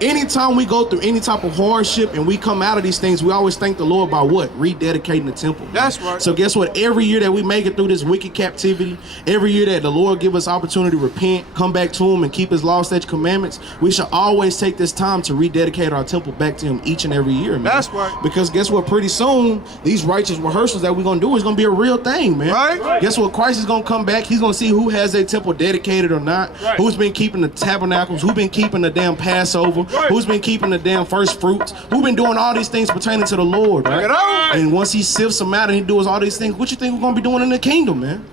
anytime we go through any type of hardship and we come out of these things, we always thank the Lord by what? Rededicating the temple. Man. That's right. So guess what? Every year that we make it through this wicked captivity, every year that the Lord give us opportunity to repent, come back to him and keep his law, statutes, commandments, we should always take this time to rededicate our temple back to him each and every year, man. That's right. Because guess what? Pretty soon, these righteous rehearsals that we're going to do is going to be a real thing, man. Right. Guess what? Christ is going to come back. He's going to see who has their temple dedicated or not, who's been keeping the tabernacles, who's been keeping the damn Passover, who's been keeping the damn first fruits, who's been doing all these things pertaining to the Lord, right? And once he sifts them out and he does all these things, what you think we're going to be doing in the kingdom, man?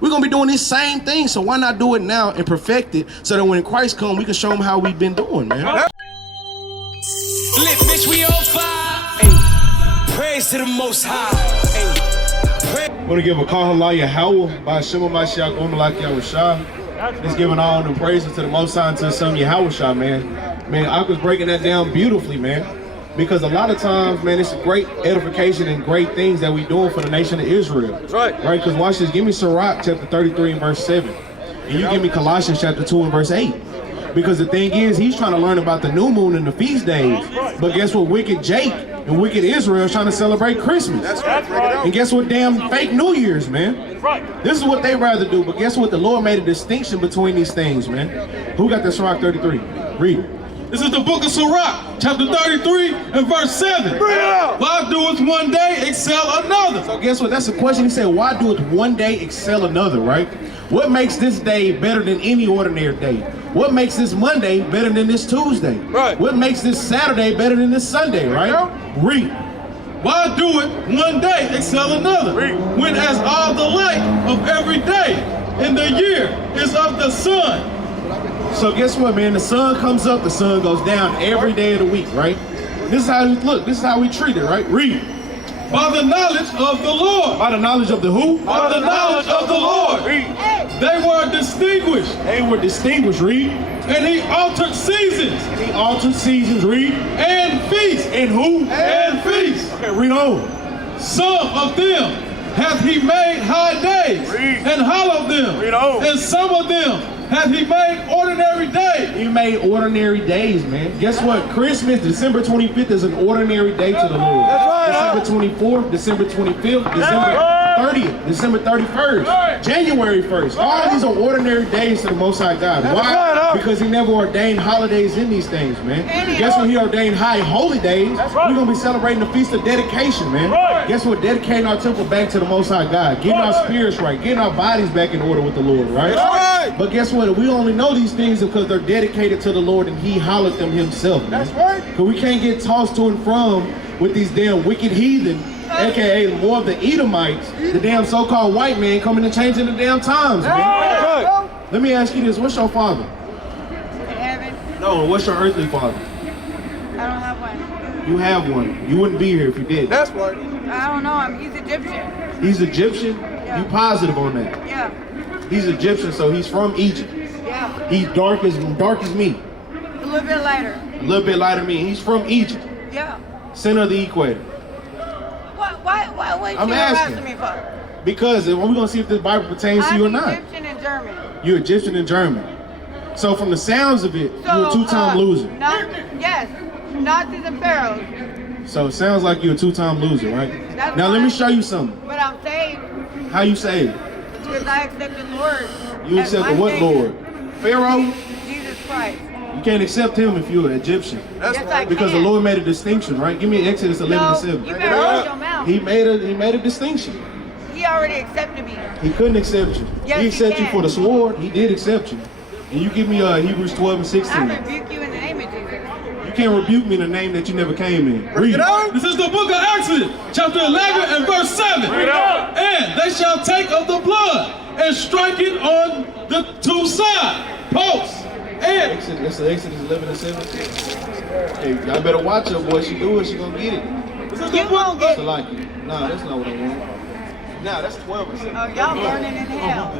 We're going to be doing these same things, so why not do it now and perfect it so that when Christ comes, we can show him how we've been doing, man. Lit, bitch, we on fire. Ay. Praise to the Most High. I want to give a call Yahweh by Shema Mashiach Omalak Yahushua. Just giving all the praises to the Most High and to the Son Yahushua, man. Man, I was breaking that down beautifully, man. Because a lot of times, man, it's a great edification and great things that we doing for the nation of Israel. That's right. Right? Because watch this. Give me Sirach chapter 33 and verse 7. And you give me Colossians chapter 2 and verse 8. Because the thing is, he's trying to learn about the new moon and the feast days. But guess what? Wicked Jake and wicked Israel is trying to celebrate Christmas. That's right. And guess what? Damn fake New Year's, man. This is what they rather do. But guess what? The Lord made a distinction between these things, man. Who got that Sirach 33? Read it. This is the book of Sirach, chapter 33 and verse 7. Why doeth one day excel another? So guess what? That's the question. He said, why doeth one day excel another, right? What makes this day better than any ordinary day? What makes this Monday better than this Tuesday? Right. What makes this Saturday better than this Sunday, right? Read. Why doeth one day excel another? When as all the light of every day in the year is of the sun. So guess what, man? The sun comes up, the sun goes down every day of the week, right? This is how we look. This is how we treat it, right? Read. By the knowledge of the Lord. By the knowledge of the who? By the knowledge of the Lord. Read. They were distinguished. They were distinguished, read. And he altered seasons. And he altered seasons, read. And feasts. And who? And feasts. Okay, read on. Some of them hath he made high days. Read. And hallowed them. Read on. And some of them hath he made ordinary days. He made ordinary days, man. Guess what? Christmas, December 25th is an ordinary day to the Lord. That's right. December 24th, December 25th, December 30th, December 31st, January 1st. All these are ordinary days to the Most High God. Why? Because he never ordained holidays in these things, man. Guess what? He ordained high holy days. We're going to be celebrating the Feast of Dedication, man. Guess what? Dedicating our temple back to the Most High God. Getting our spirits right. Getting our bodies back in order with the Lord, right? But guess what? We only know these things because they're dedicated to the Lord and he hallowed them himself, man. That's right. Because we can't get tossed to and from with these damn wicked heathen, aka more of the Edomites, the damn so-called white man coming and changing the damn times, man. Right. Let me ask you this, what's your father? In heaven. No, what's your earthly father? I don't have one. You have one. You wouldn't be here if you did. That's right. I don't know. He's Egyptian. He's Egyptian? Yeah. You positive on that? Yeah. He's Egyptian, so he's from Egypt. Yeah. He's dark as me. A little bit lighter. A little bit lighter than me. He's from Egypt. Yeah. Center of the equator. What I'm you asking. harassing me for? Because we're going to see if this Bible pertains to you or not. I'm Egyptian and German. You're Egyptian and German. So from the sounds of it, you're a two-time loser. Yes. Nazis and pharaohs. So it sounds like you're a two-time loser, right? That's Now let me fine. show you something. But I'm saved How you saved? because I accept the Lord. You as accept my the what Savior. Lord? Pharaoh? Jesus Christ. You can't accept him if you're an Egyptian. That's Yes, right. I Because the can. Lord made a distinction, right? Give me Exodus 11 No, and 7. you better watch your mouth. He made a distinction. He already accepted me. He couldn't accept you. Yes, he he accepted you can. for the sword. He did accept you. And you give me Hebrews 12 and 16. I rebuke you in the name of Jesus. You can't rebuke me in a name that you never came in. Read it. This is the book of Exodus, chapter 11 and verse 7. And they shall take of the blood and strike it on the two side posts. And Exodus 11 and 7. Hey, y'all better watch her, boy. She do it, she gonna get it. this is the You book won't get So like it. Nah, that's not what I want. Nah, that's 12 and 7. Oh, y'all burning in hell.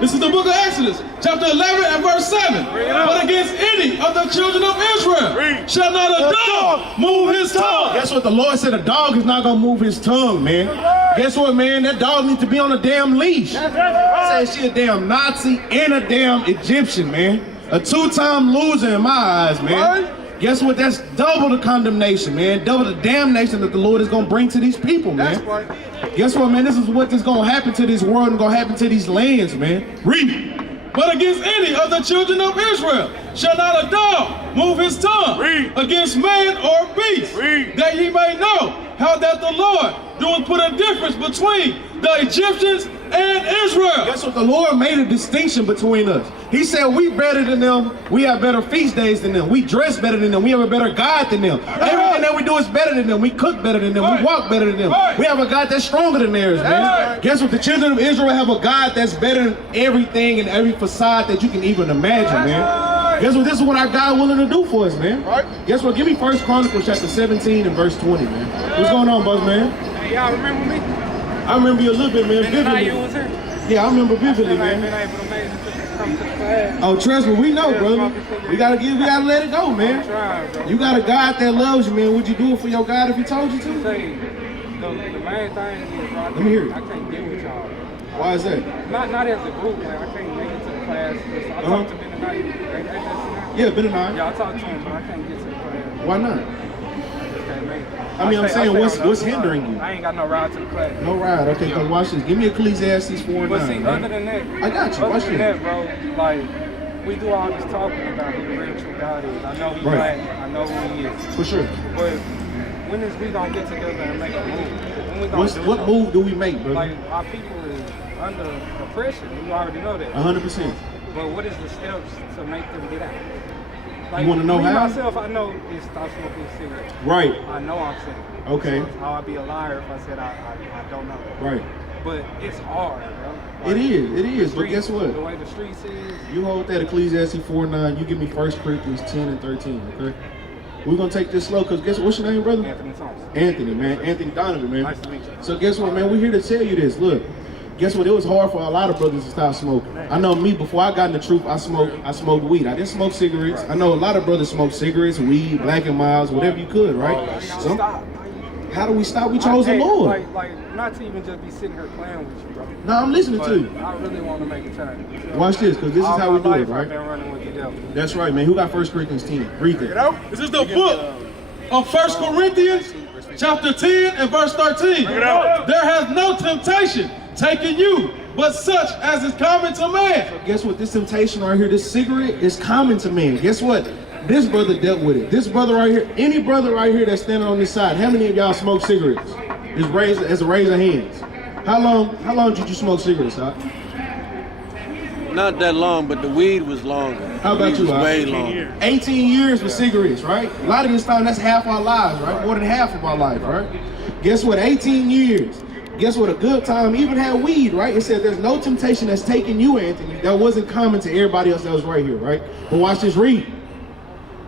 This is the book of Exodus, chapter 11 and verse 7. But against any of the children of Israel shall not a dog move his tongue. Guess what? The Lord said a dog is not gonna move his tongue, man. Guess what, man? That dog needs to be on a damn leash. Say she a damn Nazi and a damn Egyptian, man. A two-time loser in my eyes, man. Guess what? That's double the condemnation, man. Double the damnation that the Lord is going to bring to these people, man. That's right. Guess what, man? This is what is going to happen to this world and going to happen to these lands, man. Read. But against any of the children of Israel shall not a dog move his tongue against man or beast, that ye may know how that the Lord doeth put a difference between the Egyptians and Israel. Guess what? The Lord made a distinction between us. He said we better than them. We have better feast days than them. We dress better than them. We have a better God than them. Everything that we do is better than them. We cook better than them. We walk better than them. We have a God that's stronger than theirs, man. Guess what? The children of Israel have a God that's better than everything and every facade that you can even imagine, man. Guess what? This is what our God willing to do for us, man. Guess what? Give me 1 Chronicles chapter 17 and verse 20, man. What's going on, boss, man? Hey, y'all remember me? I remember you a little bit, man. Vividly. You was here? Yeah, I remember vividly, man. Oh, trust me, we know, brother. We gotta let it go, man. You got a God that loves you, man. Would you do it for your God if he told you to? The main thing is, bro, Let me hear it. I can't get with y'all. Why is that? Not as a group, man. I can't make it to the class. I talked to Benaniyah. Yeah, Benaniyah. Yeah, I talked to him, but I can't get to the class. Why not? I mean, I'm saying, what's hindering you? I ain't got no ride to the class. No ride. Okay, so watch this. Give me Ecclesiastes 4:9. But see, other than that, I got you. Other than that, bro, like, we do all this talking about who the real true God is. I know he's black. I know who he is. For sure. But when is we gonna get together and make a move? When we gonna What move do we make, brother? Like, our people is under oppression. You already know that. 100%. But what is the steps to make them get out? Like, you want to know me how? myself, I know is stop smoking cigarettes. Right. I know I'm sick. Okay. So how I'd be a liar if I said I don't know. Right. But it's hard, bro. Like, It is. But guess what? The way the streets is. You hold that Ecclesiastes 4:9. You give me 1 Corinthians 10 and 13. Okay. We're gonna take this slow because guess what? What's your name, brother? Anthony Thompson. Anthony, man. Anthony Donovan, man. Nice to meet you. So guess what, man? We're here to tell you this. Look. Guess what? It was hard for a lot of brothers to stop smoking. I know me, before I got in the truth, I smoked weed. I didn't smoke cigarettes. I know a lot of brothers smoke cigarettes, weed, Black and Miles, whatever you could, right? So, how do we stop? We chose the Lord. Like, not to even just be sitting here playing with you, bro. No, I'm listening to you. I really want to make a change. Watch this, because this is how we do it, right? I've been running with the devil. That's right, man. Who got 1 Corinthians 10? Read that. This is the book of 1 Corinthians chapter 10 and verse 13. There has no temptation taken you, but such as is common to man. So guess what? This temptation right here, this cigarette, is common to man. Guess what? This brother dealt with it. This brother right here, any brother right here that's standing on this side, how many of y'all smoke cigarettes? Just raise a raise of hands. How long did you smoke cigarettes, Doc? Not that long, but the weed was longer. How about you, Doc? Way longer. 18 years with cigarettes, right? A lot of this time, that's half our lives, right? More than half of our life, right? Guess what? 18 years. Guess what? A good time even had weed, right? It said there's no temptation that's taken you, Anthony, that wasn't common to everybody else that was right here, right? But watch this, read.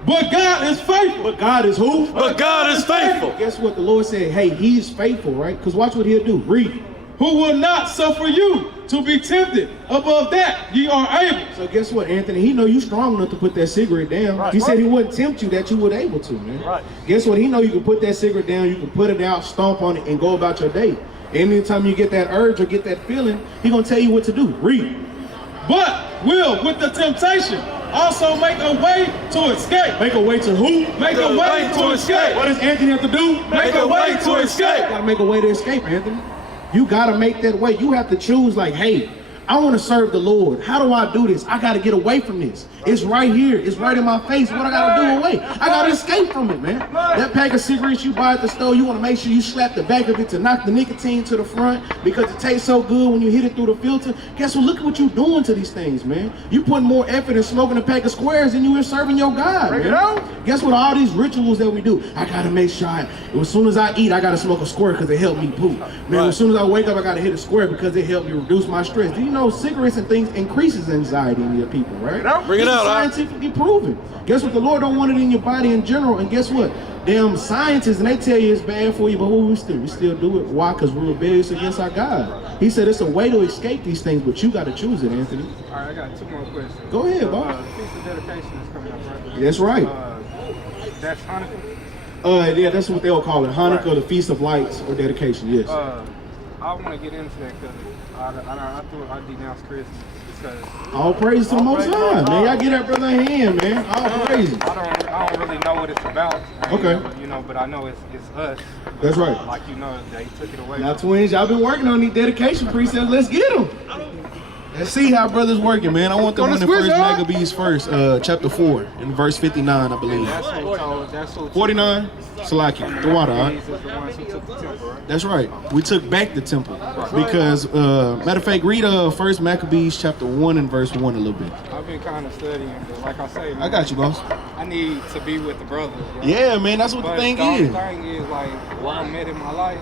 But God is faithful. But God is who? But God is faithful. Guess what? The Lord said, hey, he's faithful, right? Because watch what he'll do. Read. Who will not suffer you to be tempted above that ye are able. So guess what, Anthony? He know you strong enough to put that cigarette down. Right, he said he wouldn't tempt you that you were able to, man. Right. Guess what? He know you can put that cigarette down, you can put it out, stomp on it, and go about your day. Anytime you get that urge or get that feeling, he gonna tell you what to do. Read. But will, with the temptation, also make a way to escape. Make a way to who? Make a way to escape. What does Anthony have to do? Make a way to escape. You gotta make a way to escape, Anthony. You gotta make that way. You have to choose like, hey, I want to serve the Lord. How do I do this? I got to get away from this. It's right here. It's right in my face. What I got to do away? I got to escape from it, man. That pack of cigarettes you buy at the store, you want to make sure you slap the back of it to knock the nicotine to the front because it tastes so good when you hit it through the filter. Guess what? Look at what you're doing to these things, man. You putting more effort in smoking a pack of squares than you in serving your God, man. Guess what? All these rituals that we do, I got to make sure as soon as I eat, I got to smoke a square because it helped me poop. Man, as soon as I wake up, I got to hit a square because it helped me reduce my stress. Do you know cigarettes and things increases anxiety in your people, right? Bring it out. Scientifically proven. Guess what? The Lord don't want it in your body in general. And guess what? Them scientists, and they tell you it's bad for you, but we still do it. Why? Because we're rebellious against our God. He said it's a way to escape these things, but you got to choose it, Anthony. All right, I got two more questions. Go ahead, boss. The Feast of Dedication is coming up, right? That's right. That's Hanukkah? Yeah, that's what they'll call it. Hanukkah, the Feast of Lights, or dedication, yes. I want to get into that because I denounce Christmas. All praise to the Most High, man. Y'all get that brother a hand, man. All praise. I don't really know what what it's about. Okay. You know, but I know it's us. That's right. Like, you know, they took it away. Now, twins, y'all been working on these dedication precepts. Let's get them. Let's see how brothers working, man. I want them in the first Maccabees first, chapter 4, in verse 59, I believe. That's who told, that's who 49, Salaki, the water, all right? These is the ones who took the temple, right? That's right. We took back the temple because, matter of fact, read first Maccabees chapter 1 and verse 1 a little bit. I've been kind of studying, but like I say, man, I got you, boss. I need to be with the brothers, bro. Yeah, man, that's what But the thing the only is. thing is, like, what I met in my life,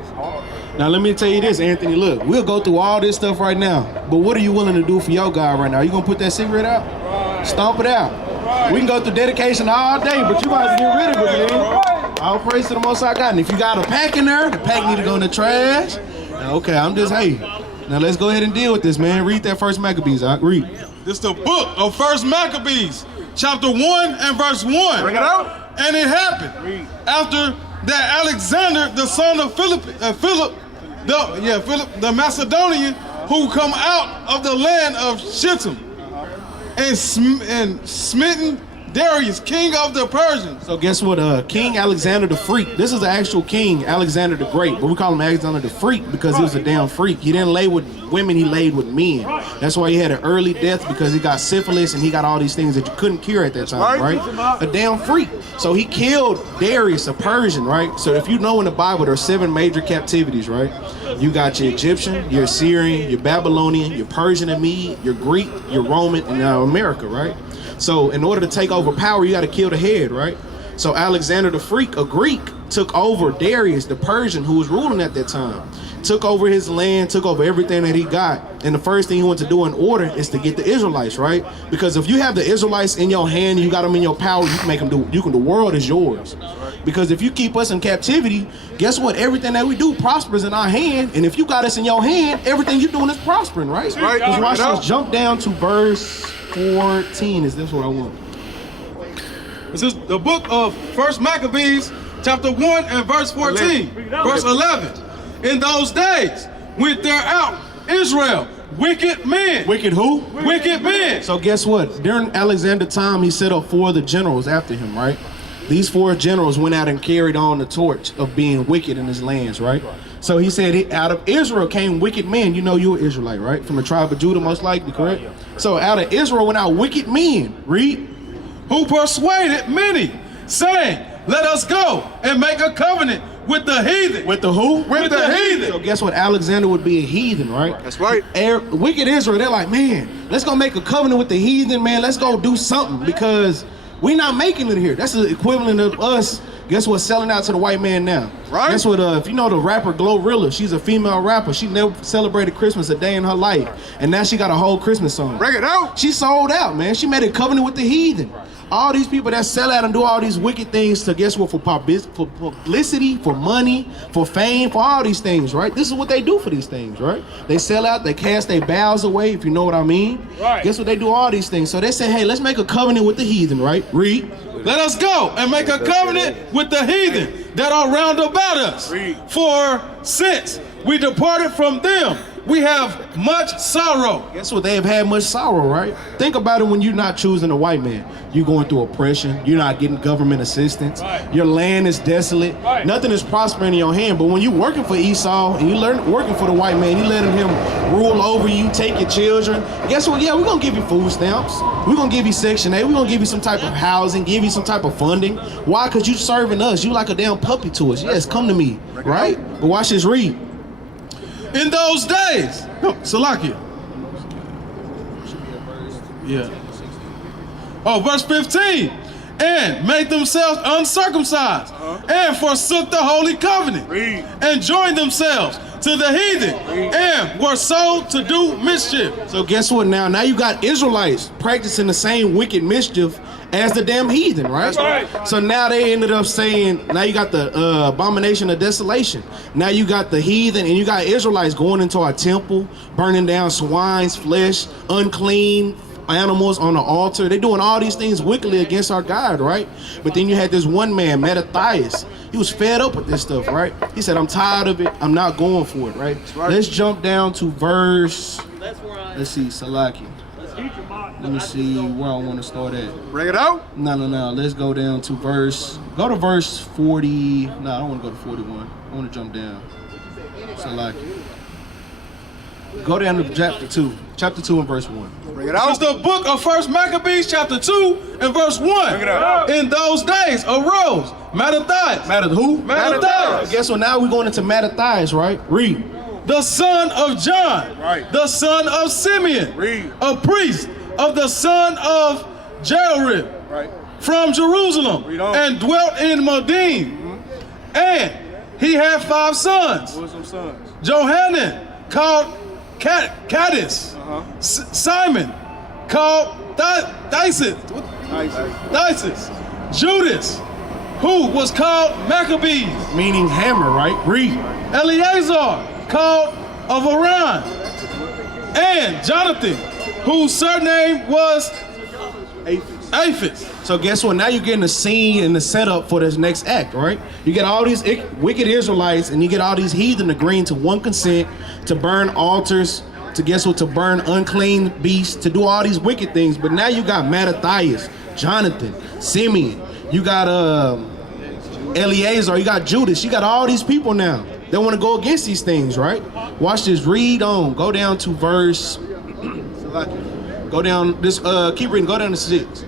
it's hard. Now, let me tell you this, Anthony. Look, we'll go through all this stuff right now, but what are you willing to do for your God right now? Are you gonna put that cigarette out? Right. Stomp it out. We can go through dedication all day, but you about to get rid of it, man. All praise to the Most High God. And if you got a pack in there, the pack need to go in the trash. Okay, I'm just, hey. Now let's go ahead and deal with this, man. Read that first Maccabees. Read. This is the book of First Maccabees, chapter 1 and verse 1. Bring it out. And it happened after that Alexander, the son of Philip the Macedonian, who come out of the land of Shittim, and smitten Darius, king of the Persians. So guess what? King Alexander the Freak. This is the actual king, Alexander the Great, but we call him Alexander the Freak because he was a damn freak. He didn't lay with women, he laid with men. That's why he had an early death, because he got syphilis and he got all these things that you couldn't cure at that time, right? A damn freak. So he killed Darius, a Persian, right? So if you know in the Bible, there are 7 major captivities, right? You got your Egyptian, your Assyrian, your Babylonian, your Persian and Mede, your Greek, your Roman, and now America, right? So in order to take over power, you got to kill the head, right? So Alexander the Freak, a Greek, took over Darius, the Persian, who was ruling at that time. Took over his land, took over everything that he got. And the first thing he went to do in order is to get the Israelites, right? Because if you have the Israelites in your hand, you got them in your power, you can make them do, the world is yours. Because if you keep us in captivity, guess what? Everything that we do prospers in our hand. And if you got us in your hand, everything you're doing is prospering, right? Because watch this, jump down to verse 14. Is this what I want? This is the book of First Maccabees, chapter 1 and verse 14. Verse 11. In those days went there out Israel, wicked men. Wicked who? Wicked men. So guess what? During Alexander's time, he set up 4 of the generals after him, right? These 4 generals went out and carried on the torch of being wicked in his lands, right? So he said, out of Israel came wicked men. You know you're an Israelite, right? From the tribe of Judah, most likely, correct? So out of Israel went out wicked men. Read. Who persuaded many, saying, let us go and make a covenant with the heathen. With the who? With the heathen. So guess what? Alexander would be a heathen, right? That's right. Wicked Israel, they're like, man, let's go make a covenant with the heathen, man. Let's go do something because we're not making it here. That's the equivalent of us, guess what, selling out to the white man now. Right. Guess what, if you know the rapper Glorilla, she's a female rapper. She never celebrated Christmas a day in her life. And now she got a whole Christmas song. Bring it out. She sold out, man. She made a covenant with the heathen. All these people that sell out and do all these wicked things to, guess what, for publicity, for money, for fame, for all these things, right? This is what they do for these things, right? They sell out, they cast their vows away, if you know what I mean. Right. Guess what, they do all these things. So they say, hey, let's make a covenant with the heathen, right? Read. Let us go and make a covenant with the heathen that are round about us. For since we departed from them, we have much sorrow. Guess what? They have had much sorrow, right? Think about it when you're not choosing a white man. You're going through oppression. You're not getting government assistance. Right. Your land is desolate. Right. Nothing is prospering in your hand. But when you're working for Esau and you're working for the white man, you're letting him rule over you, take your children. Guess what? Yeah, we're going to give you food stamps. We're going to give you Section 8. We're going to give you some type of housing, give you some type of funding. Why? Because you serving us. You like a damn puppy to us. Yes, come to me, right? But watch this, read. In those days, Salakia. Yeah. Oh, verse 15. And made themselves uncircumcised and forsook the holy covenant and joined themselves to the heathen and were sold to do mischief. So guess what now? Now you got Israelites practicing the same wicked mischief as the damn heathen, right? So now they ended up saying, now you got the abomination of desolation. Now you got the heathen and you got Israelites going into our temple, burning down swine's flesh, unclean animals on the altar. They're doing all these things wickedly against our God, right? But then you had this one man, Mattathias. He was fed up with this stuff, right? He said, I'm tired of it. I'm not going for it, right? Let's jump down to verse, let's see, Salaki. Let me see where I want to start at. Bring it out. No. Let's go down to verse 40. No, I don't want to go to 41. I want to jump down. So like, go down to chapter 2. Chapter 2 and verse 1. Bring it out. It's the book of 1 Maccabees, chapter 2 and verse 1. Bring it out. In those days arose Mattathias. Mattathias. Guess what? Now we're going into Mattathias, right? Read. The son of John. Right. The son of Simeon. Read. A priest of the son of Jerubbaal. Right. From Jerusalem. Read on. And dwelt in Modin. And he had 5 sons. Who are some sons? Johanan, called Caddis. Simon, called Dices. Judas, who was called Maccabees. Meaning hammer, right? Read. Eleazar, called of Aran. And Jonathan, whose surname was Aphis. So guess what? Now you're getting the scene and the setup for this next act, right? You get all these wicked Israelites and you get all these heathen agreeing to one consent to burn altars, to guess what? To burn unclean beasts, to do all these wicked things. But now you got Mattathias, Jonathan, Simeon. You got Eleazar. You got Judas. You got all these people now. They want to go against these things, right? Watch this. Read on. Go down to verse. Go down. This. Keep reading. Go down to 6.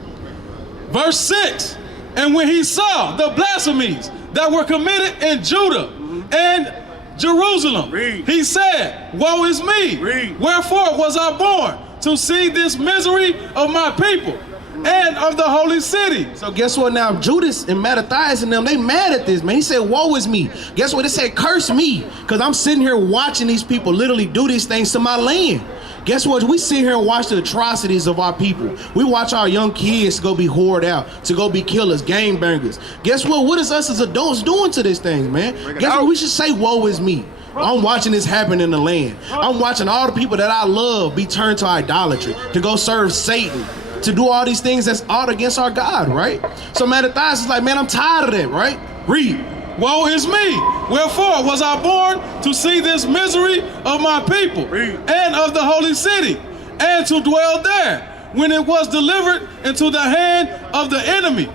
Verse 6, and when he saw the blasphemies that were committed in Judah and Jerusalem, he said, woe is me, wherefore was I born to see this misery of my people and of the holy city. So guess what now? Judas and Mattathias and them, they mad at this, man. He said, woe is me. Guess what? They said, curse me, because I'm sitting here watching these people literally do these things to my land. Guess what? We sit here and watch the atrocities of our people. We watch our young kids go be whored out, to go be killers, gang bangers. Guess what? What is us as adults doing to these things, man? Guess what? We should say, woe is me. I'm watching this happen in the land. I'm watching all the people that I love be turned to idolatry, to go serve Satan, to do all these things that's all against our God, right? So Mattathias is like, man, I'm tired of that, right? Read. Woe is me, wherefore was I born to see this misery of my people and of the holy city, and to dwell there, when it was delivered into the hand of the enemy,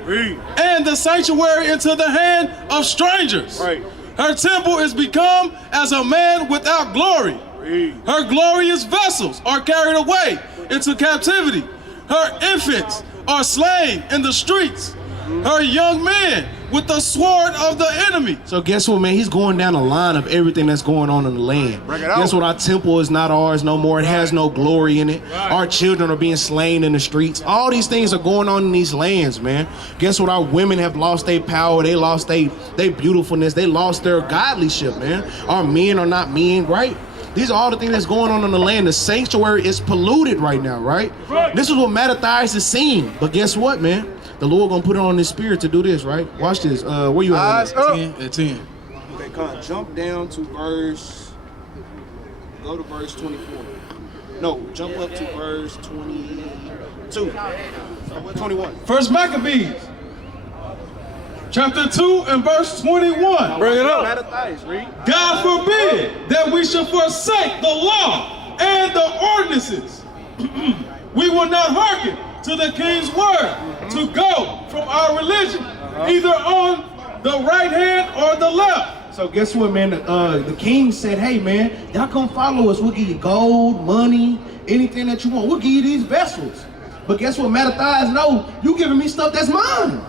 and the sanctuary into the hand of strangers. Her temple is become as a man without glory. Her glorious vessels are carried away into captivity. Her infants are slain in the streets. Her young men with the sword of the enemy. So guess what, man? He's going down the line of everything that's going on in the land. Guess what? Our temple is not ours no more. It has no glory in it. Our children are being slain in the streets. All these things are going on in these lands, man. Guess what? Our women have lost their power. They lost their beautifulness. They lost their godlyship, man. Our men are not men, right? These are all the things that's going on in the land. The sanctuary is polluted right now, right? This is what Mattathias is seeing. But guess what, man? The Lord gonna put it on his spirit to do this, right? Watch this. Where you at? 10. At 10. Okay, come on. Jump down to verse. Go to verse 24. No, jump up to verse 22. 21. 1 Maccabees, chapter 2 and verse 21. Bring it up. Mattathias, read. God forbid that we should forsake the law and the ordinances. We will not hearken to the king's word to go from our religion, either on the right hand or the left. So guess what, man? The king said, hey, man, y'all come follow us. We'll give you gold, money, anything that you want. We'll give you these vessels. But guess what, Mattathias? No, you giving me stuff that's mine.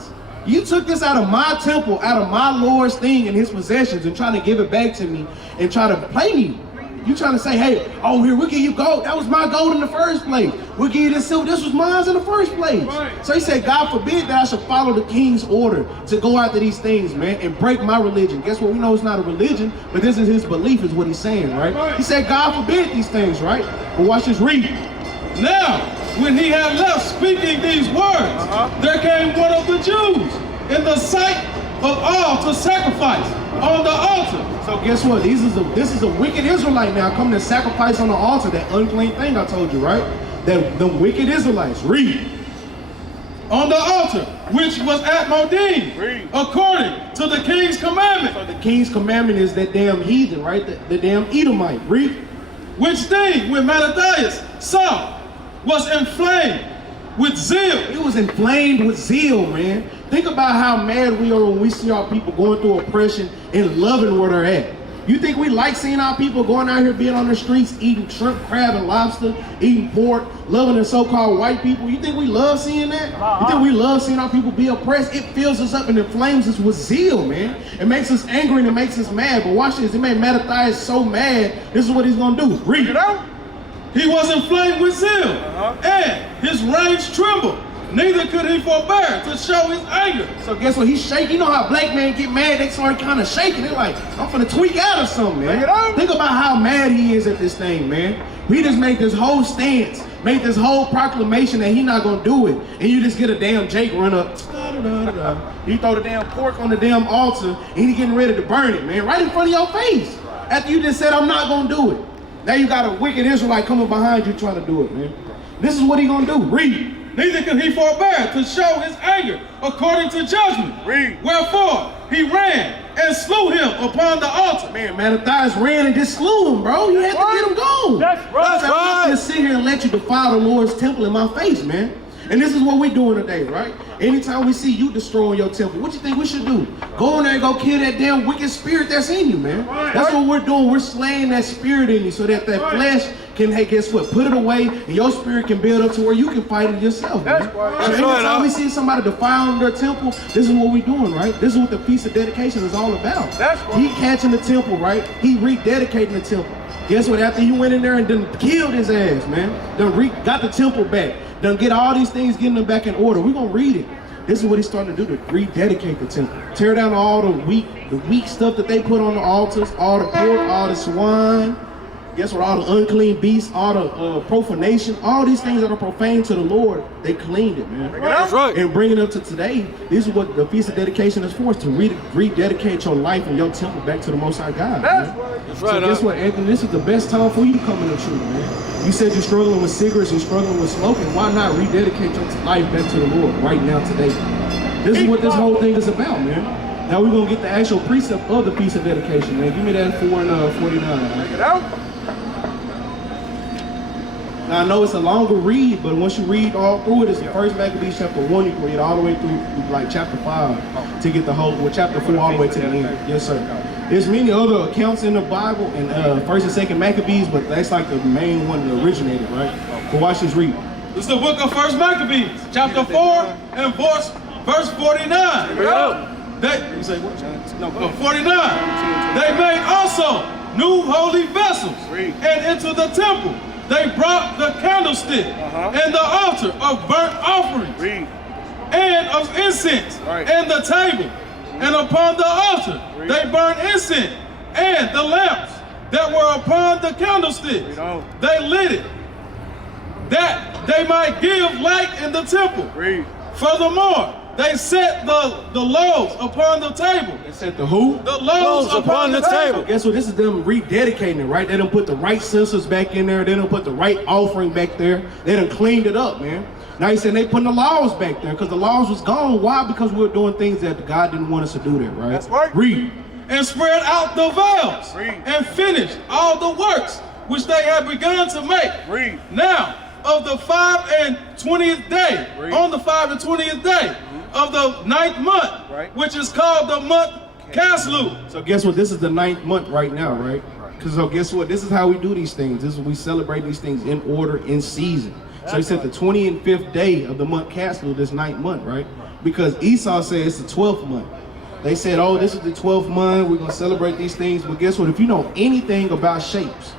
You took this out of my temple, out of my Lord's thing and his possessions, and trying to give it back to me and try to play me. You trying to say, hey, oh, here, we'll give you gold. That was my gold in the first place. We'll give you this silver. This was mine in the first place. So he said, God forbid that I should follow the king's order to go after these things, man, and break my religion. Guess what? We know it's not a religion, but this is his belief is what he's saying, right? He said, God forbid these things, right? But watch this, read. Now, when he had left speaking these words, there came one of the Jews in the sight of all to sacrifice on the altar. So guess what? This is a wicked Israelite now coming to sacrifice on the altar, that unclean thing I told you, right? That the wicked Israelites, read. On the altar, which was at Modin, according to the king's commandment. So the king's commandment is that damn heathen, right? The damn Edomite, read. Which thing, when Mattathias saw, was inflamed with zeal. He was inflamed with zeal, man. Think about how mad we are when we see our people going through oppression and loving where they're at. You think we like seeing our people going out here being on the streets, eating shrimp, crab, and lobster, eating pork, loving the so-called white people? You think we love seeing that? You think we love seeing our people be oppressed? It fills us up and inflames us with zeal, man. It makes us angry and it makes us mad. But watch this. It made Mattathias so mad, this is what he's going to do. Read it out. He was inflamed with zeal, and his reins trembled. Neither could he forbear to show his anger. So guess what? He's shaking. You know how black men get mad? They start kind of shaking. They're like, I'm finna tweak out or something, man. Think about how mad he is at this thing, man. We just made this whole stance, made this whole proclamation that he's not gonna do it. And you just get a damn Jake run up. You throw the damn pork on the damn altar and he getting ready to burn it, man. Right in front of your face. After you just said, I'm not gonna do it. Now you got a wicked Israelite coming behind you trying to do it, man. This is what he gonna do. Read. Neither could he forbear to show his anger according to judgment. Read. Wherefore he ran and slew him upon the altar. Man, Mattathias ran and just slew him, bro. You had to get him gone. That's right. I'm not gonna sit here and let you defile the Lord's temple in my face, man. And this is what we're doing today, right? Anytime we see you destroying your temple, what you think we should do? Go in there and go kill that damn wicked spirit that's in you, man. That's what we're doing. We're slaying that spirit in you so that that flesh can, hey, guess what? Put it away and your spirit can build up to where you can fight it yourself, man. So anytime we see somebody defiling their temple, this is what we're doing, right? This is what the Feast of Dedication is all about. He catching the temple, right? He rededicating the temple. Guess what? After he went in there and done killed his ass, man. Got the temple back. Done get all these things, getting them back in order. We're gonna read it. This is what he's starting to do, to rededicate the temple. Tear down all the weak stuff that they put on the altars, all the pork, all the swine. Guess what? All the unclean beasts, all the profanation, all these things that are profane to the Lord, they cleaned it, man. That's right. And bringing it up to today, this is what the Feast of Dedication is for, to rededicate your life and your temple back to the Most High God, man. That's right. So guess what, Anthony? This is the best time for you to come in the truth, man. You said you're struggling with cigarettes, you're struggling with smoking. Why not rededicate your life back to the Lord right now, today? This is what this whole thing is about, man. Now we're going to get the actual precept of the Feast of Dedication, man. Give me that 4 and 49. Take it out. Now I know it's a longer read, but once you read all through it, it's the first Maccabees chapter 1, you can read all the way through like chapter 5 to get the whole, well, chapter 4 all the way to the end. Yes, sir. There's many other accounts in the Bible, and 1st and 2nd Maccabees, but that's like the main one that originated, right? But watch this read. This is the book of 1st Maccabees, chapter 4 and verse 49. You say what? No, 49. They made also new holy vessels, and into the temple they brought the candlestick and the altar of burnt offerings and of incense and the table. And upon the altar they burned incense, and the lamps that were upon the candlestick, they lit it, that they might give light in the temple. Furthermore, they set the loaves upon the table. They set the who? The loaves upon the table. Guess what? This is them rededicating it, right? They done put the right censers back in there. They done put the right offering back there. They done cleaned it up, man. Now he said they putting the laws back there because the laws was gone. Why? Because we were doing things that God didn't want us to do there, right? That's right. Read. And spread out the veils. And finished all the works which they had begun to make. Now, of the 25th day, on the 25th day of the 9th month, which is called the month Caslu. So guess what? This is the 9th month right now, right? Because so guess what? This is how we do these things. This is we celebrate these things in order, in season. So he said the 25th day of the month Caslu, this 9th month, right? Because Esau said it's the 12th month. They said, oh, this is the 12th month. We're gonna celebrate these things. But guess what? If you know anything about shapes,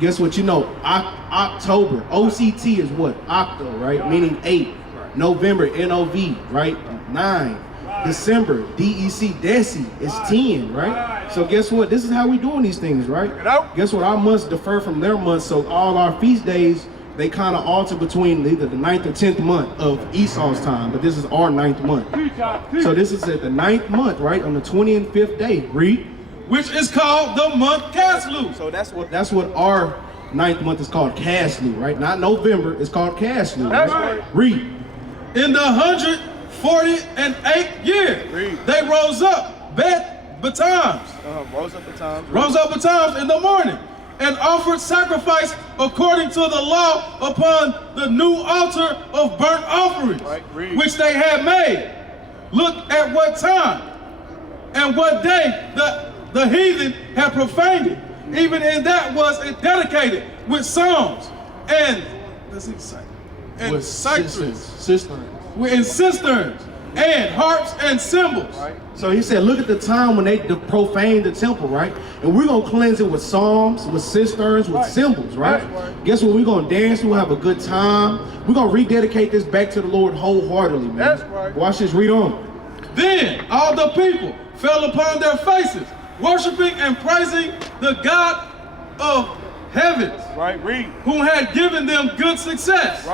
guess what? You know October, OCT is what? Octo, right? Meaning 8. November, NOV, right? 9. December, DEC, Deci is 10, right? So guess what? This is how we doing these things, right? Guess what? Our months differ from their months, so all our feast days, they kind of alter between either the 9th or 10th month of Esau's time, but this is our 9th month. So this is at the 9th month, right? On the 25th day, read. Which is called the month Caslu. So that's what our 9th month is called, Caslu, right? Not November, it's called Caslu. Right? Read. In the 148th year, they rose up betimes. Rose up betimes in the morning, and offered sacrifice according to the law upon the new altar of burnt offerings, which they had made. Look at what time and what day the heathen had profaned it. Even in that was it dedicated with psalms and cisterns and harps and cymbals. Right. So he said, look at the time when they profaned the temple, right? And we're gonna cleanse it with psalms, with cisterns, with cymbals, right? Guess what? We're gonna dance, we'll have a good time. We're gonna rededicate this back to the Lord wholeheartedly, man. That's right. Watch this, read on. Then all the people fell upon their faces, worshiping and praising the God of heavens, who had given them good success.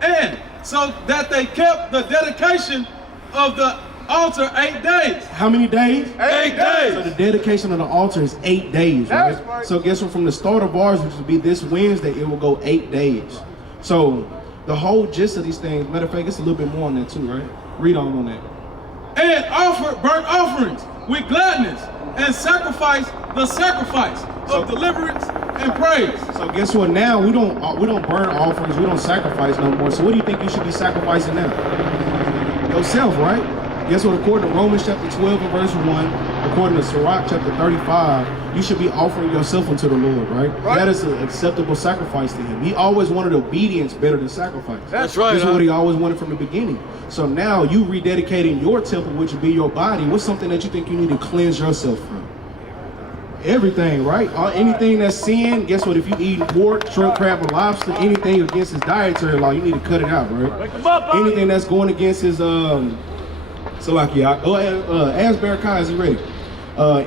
And so that they kept the dedication of the altar 8 days. How many days? 8 days. So the dedication of the altar is 8 days, right? That's right. So guess what? From the start of ours, which will be this Wednesday, it will go 8 days. So the whole gist of these things, matter of fact, it's a little bit more on that too, right? Read on that. And offered burnt offerings with gladness, and sacrifice the sacrifice of deliverance and praise. So guess what? Now we don't burn offerings, we don't sacrifice no more. So what do you think you should be sacrificing now? Yourself, right? Guess what? According to Romans chapter 12 and verse 1, according to Sirach chapter 35, you should be offering yourself unto the Lord, right? That is an acceptable sacrifice to him. He always wanted obedience better than sacrifice. That's right. This is what he always wanted from the beginning. So now you rededicating your temple, which would be your body. What's something that you think you need to cleanse yourself from? Everything, right? Anything that's sin, guess what? If you eat pork, shrimp, crab, or lobster, anything against his dietary law, you need to cut it out, right? Anything that's going against his, ask Barakai, is he ready?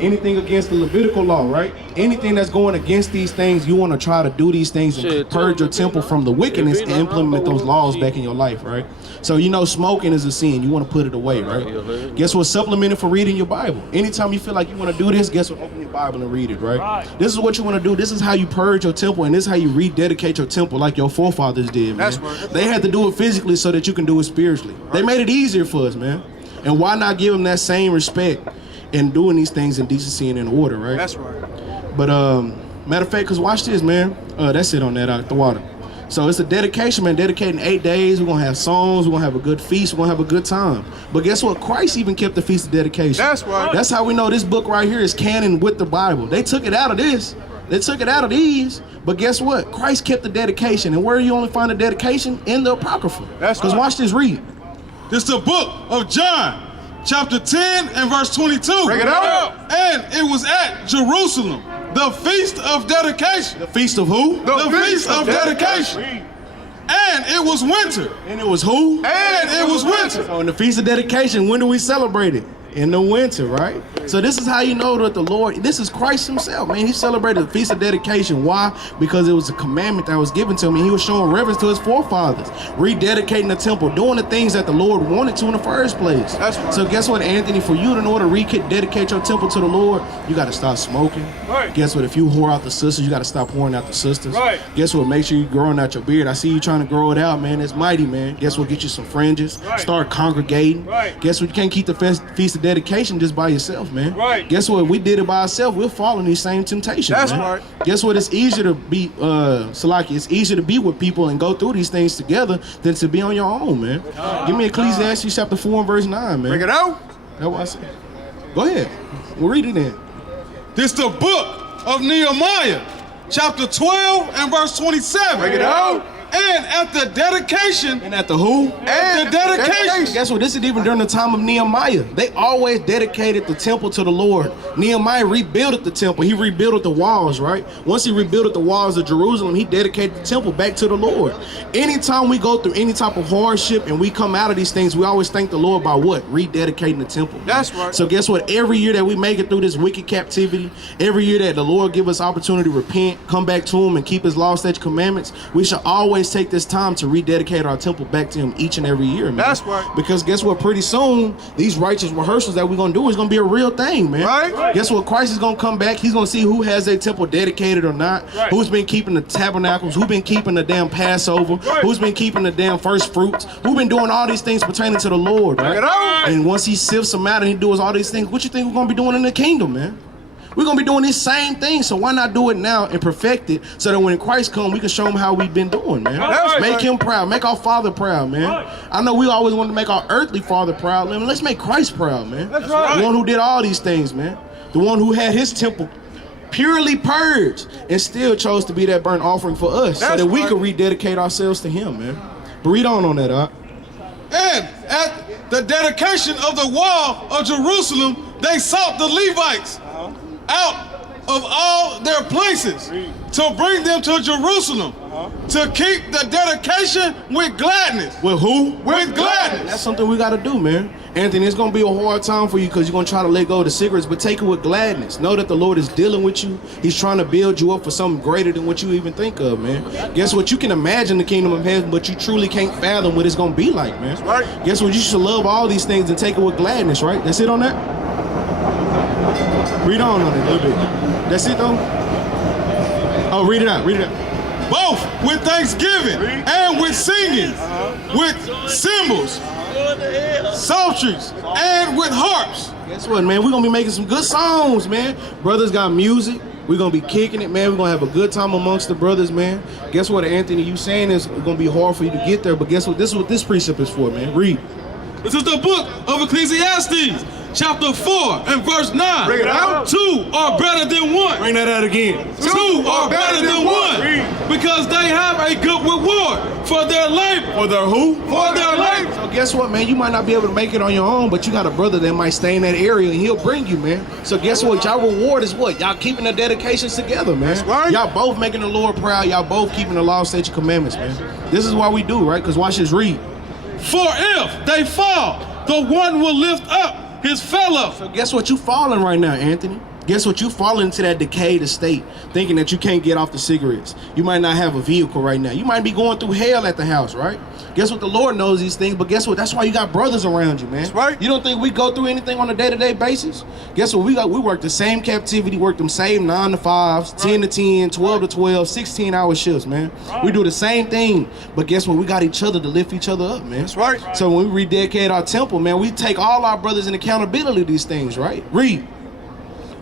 Anything against the Levitical law, right? Anything that's going against these things, you want to try to do these things and purge your temple from the wickedness and implement those laws back in your life, right? So you know smoking is a sin. You want to put it away, right? Guess what? Supplement it for reading your Bible. Anytime you feel like you want to do this, guess what? Open your Bible and read it, right? This is what you want to do. This is how you purge your temple, and this is how you rededicate your temple like your forefathers did, man. That's right. They had to do it physically so that you can do it spiritually. They made it easier for us, man. And why not give them that same respect and doing these things in decency and in order, right? That's right. But matter of fact, cause watch this, man. That's it on that out the water. So it's a dedication, man. Dedicating 8 days. We're gonna have songs. We're gonna have a good feast. We're gonna have a good time. But guess what? Christ even kept the feast of dedication. That's right. That's how we know this book right here is canon with the Bible. They took it out of this. They took it out of these. But guess what? Christ kept the dedication. And where you only find the dedication? In the Apocrypha. That's Cause right. watch this. Read. This is the book of John, chapter 10 and verse 22. Bring it out. And it was at Jerusalem, the feast of dedication. The feast of who? The feast of dedication. And it was winter. And it was who? And it was winter. So in the Feast of Dedication, when do we celebrate it? In the winter, right? So this is how you know that the Lord, this is Christ himself, man. He celebrated the Feast of Dedication. Why? Because it was a commandment that was given to him, and he was showing reverence to his forefathers, rededicating the temple, doing the things that the Lord wanted to in the first place. That's right. So guess what, Anthony? For you, in order to rededicate your temple to the Lord, you got to stop smoking. Right. Guess what? If you whore out the sisters, you got to stop whoring out the sisters. Right. Guess what? Make sure you're growing out your beard. I see you trying to grow it out, man. It's mighty, man. Guess what? Get you some fringes. Right. Start congregating. Right. Guess what? You can't keep the Feast of Dedication just by yourself, man. Right. Guess what? If we did it by ourselves, we'll fall in these same temptations. That's man. right. Guess what? It's easier to be, Salaki, it's easier to be with people and go through these things together than to be on your own, man. Give me Ecclesiastes chapter 4 and verse 9, man. Bring it out. That's what I said. Go ahead. We'll read it then. This is the book of Nehemiah, chapter 12 and verse 27. Bring it out. And at the dedication. And at the who? And the dedication. Guess what? This is even during the time of Nehemiah. They always dedicated the temple to the Lord. Nehemiah rebuilt the temple. He rebuilt the walls, right? Once he rebuilt the walls of Jerusalem, he dedicated the temple back to the Lord. Anytime we go through any type of hardship and we come out of these things, we always thank the Lord by what? Rededicating the temple. Man. That's right. So guess what? Every year that we make it through this wicked captivity, every year that the Lord give us opportunity to repent, come back to him and keep his law, statutes, commandments, we should always take this time to rededicate our temple back to him each and every year, man. That's right. Because guess what? Pretty soon, these righteous rehearsals that we're going to do is going to be a real thing, man. Right. Guess what? Christ is going to come back. He's going to see who has their temple dedicated or not, who's been keeping the tabernacles, who's been keeping the damn Passover, who's been keeping the damn first fruits, who's been doing all these things pertaining to the Lord, right? And once he sifts them out and he does all these things, what you think we're going to be doing in the kingdom, man? We're gonna be doing this same thing, so why not do it now and perfect it so that when Christ comes, we can show him how we've been doing, man. Make him proud, make our Father proud, man. I know we always want to make our earthly father proud, man. Let's make Christ proud, man. The one who did all these things, man. The one who had his temple purely purged and still chose to be that burnt offering for us so that we could rededicate ourselves to him, man. But read on that, And at the dedication of the wall of Jerusalem, they sought the Levites out of all their places to bring them to Jerusalem to keep the dedication with gladness. With who? With gladness. That's something we got to do, man. Anthony, it's going to be a hard time for you because you're going to try to let go of the cigarettes, but take it with gladness. Know that the Lord is dealing with you. He's trying to build you up for something greater than what you even think of, man. Guess what? You can imagine the kingdom of heaven, but you truly can't fathom what it's going to be like, man. That's right. Guess what? You should love all these things and take it with gladness, right? That's it on that? Read on it a little bit. That's it, though? Oh, read it out. Read it out. Both with thanksgiving and with singing, with cymbals, psalteries, and with harps. Guess what, man? We're going to be making some good songs, man. Brothers got music. We're going to be kicking it, man. We're going to have a good time amongst the brothers, man. Guess what, Anthony? You saying it's going to be hard for you to get there, but guess what? This is what this precept is for, man. Read. This is the book of Ecclesiastes, chapter 4 and verse 9. Bring it out. 2 are better than 1. Bring that out again. 2 are better than 1 because they have a good reward for their labor. For their who? For their labor. So guess what, man? You might not be able to make it on your own, but you got a brother that might stay in that area and he'll bring you, man. So guess what? Y'all reward is what? Y'all keeping the dedications together, man. That's right. Y'all both making the Lord proud. Y'all both keeping the law, statute, commandments, man. This is why we do, right? Because watch this, read. For if they fall, the one will lift up his fellow. So guess what? You falling right now, Anthony. Guess what? You falling into that decayed state, thinking that you can't get off the cigarettes. You might not have a vehicle right now. You might be going through hell at the house, right? Guess what? The Lord knows these things, but guess what? That's why you got brothers around you, man. That's right. You don't think we go through anything on a day-to-day basis? Guess what? We work the same captivity, work them same 9 to 5s, 10 to 10, 12 to 12, 16-hour shifts, man. We do the same thing, but guess what? We got each other to lift each other up, man. That's right. So when we rededicate our temple, man, we take all our brothers in accountability of these things, right? Read.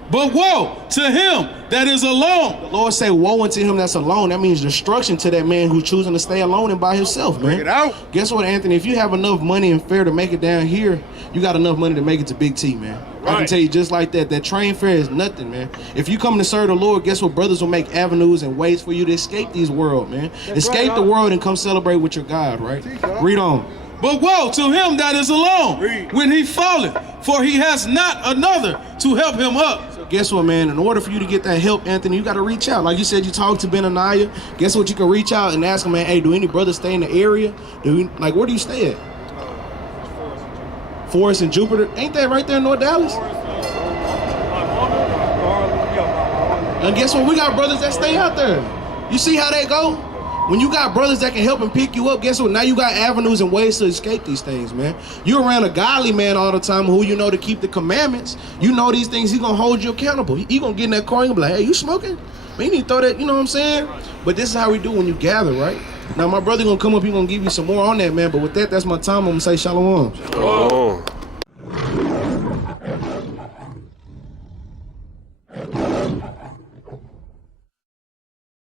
But woe to him that is alone. The Lord say, woe unto him that's alone. That means destruction to that man who's choosing to stay alone and by himself, man. Bring it out. Guess what, Anthony? If you have enough money and fare to make it down here, you got enough money to make it to Big T, man. Right. I can tell you just like that. That train fare is nothing, man. If you come to serve the Lord, guess what? Brothers will make avenues and ways for you to escape these world, man. Escape the world and come celebrate with your God, right? Read on. But woe to him that is alone when he falleth, for he has not another to help him up. So guess what, man? In order for you to get that help, Anthony, you got to reach out. Like you said, you talked to Benaniyah. Guess what? You can reach out and ask him, man, hey, do any brothers stay in the area? Where do you stay at? Forest and Jupiter. Ain't that right there in North Dallas? And guess what? We got brothers that stay out there. You see how that go? When you got brothers that can help and pick you up, guess what? Now you got avenues and ways to escape these things, man. You're around a godly man all the time who you know to keep the commandments. You know these things, he's going to hold you accountable. He going to get in that car and be like, hey, you smoking? Man, you need to throw that, you know what I'm saying? But this is how we do when you gather, right? Now, my brother going to come up, he's going to give you some more on that, man. But with that, that's my time. I'm going to say shalom. Shalom.